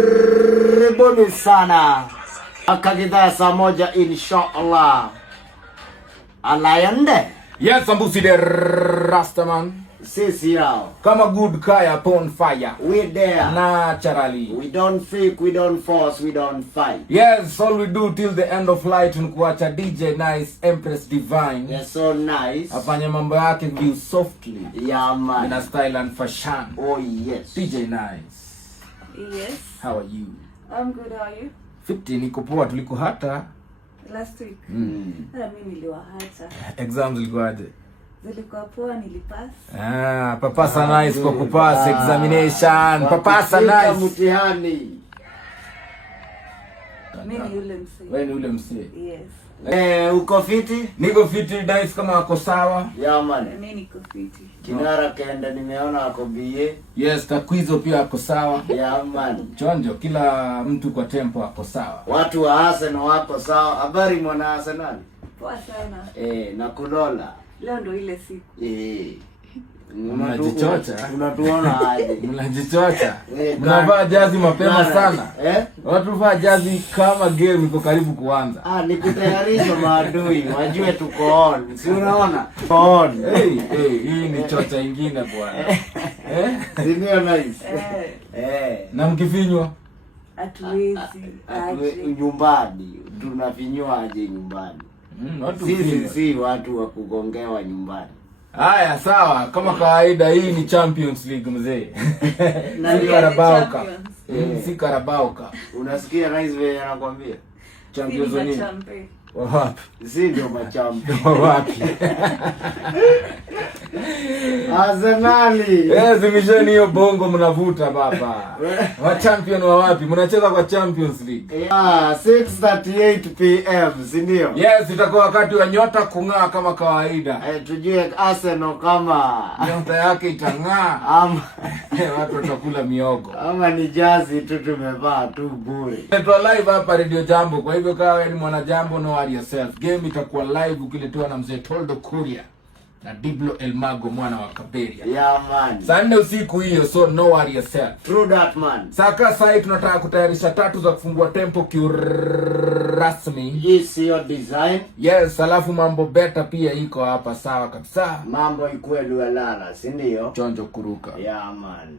Karibuni sana akagidhaa saa moja inshallah. Alayande. Yes, Ambusi the Rastaman. Sisi yao. Kama good kaya upon fire. We there. Naturally. We don't fake, we don't force, we don't fight. Yes, all we do till the end of light unkuacha DJ Nice, Empress Divine. Yes, so nice. Afanye mambo yake view softly. Yeah, man. In a style and fashion. Oh, yes. DJ Nice. Yes. How are you? I'm good, how are you? 50 niko poa, tuliko hata Last week. Hata mimi niliwahata. exams zilikuwaje? Zilikuwa poa, nilipass. Papasa nice kwa kupass examination. Papasa nice. Mtihani. Mimi ni yule msee. Wewe ni ule msee. Yes. Uko fiti? Niko fiti nice kama wako sawa. Yeah, man. Mimi niko fiti. Kinara kenda nimeona ako BA. Yes, Takwizo pia ako sawa. Yeah, man. Chonjo, kila mtu kwa tempo ako sawa. Watu wa Arsenal wako sawa. Habari mwana Arsenal? Poa sana. Na kulola. Leo ndo ile siku. Mnajichocha. Unatuona aje? Mnajichocha. Mnavaa jazi mapema sana. Watu vaa jazi kama game iko karibu kuanza. Ni kutayarisha maadui, wajue tuko on. Si unaona? On. Hii ni chocha ingine bwana. Ndio nice. Na mkifinywa Hatuwezi. Nyumbani. Tunafinywa aje nyumbani? Watu si watu wa kugongewa nyumbani. Haya sawa, kama kawaida hii ni Champions League mzee. Na Si Carabao Cup. Si Carabao Cup. Unasikia rais vile anakuambia? Champions League. Wapi? Si ndio machampi. Wapi? Arsenali. Zimisheni hiyo bongo mnavuta baba. Wa champion wa wapi? Mnacheza kwa Champions League. 6:38 PM, si ndio? Yes, itakuwa wakati wa nyota kung'aa kama kawaida. Tujue Arsenal kama nyota yake itang'aa. Watu watakula miogo. Ama ni jazi tu tumevaa tu bure. Tuko live hapa Radio Jambo. Kwa hivyo kama wewe ni mwana Jambo, no worry yourself. Game itakuwa live ukiletewa na mzee Toldo Kuria na Diblo Elmago mwana wa Kaberia. Yeah, man. Saa 4 usiku hiyo, so no worry yourself. True that, man. Saka sai tunataka kutayarisha tatu za kufungua tempo kiurasmi. Hii sio design. Yes, alafu mambo beta pia iko hapa sawa kabisa. Mambo ikuwe lualala, si ndio? Chonjo kuruka. Yeah, man.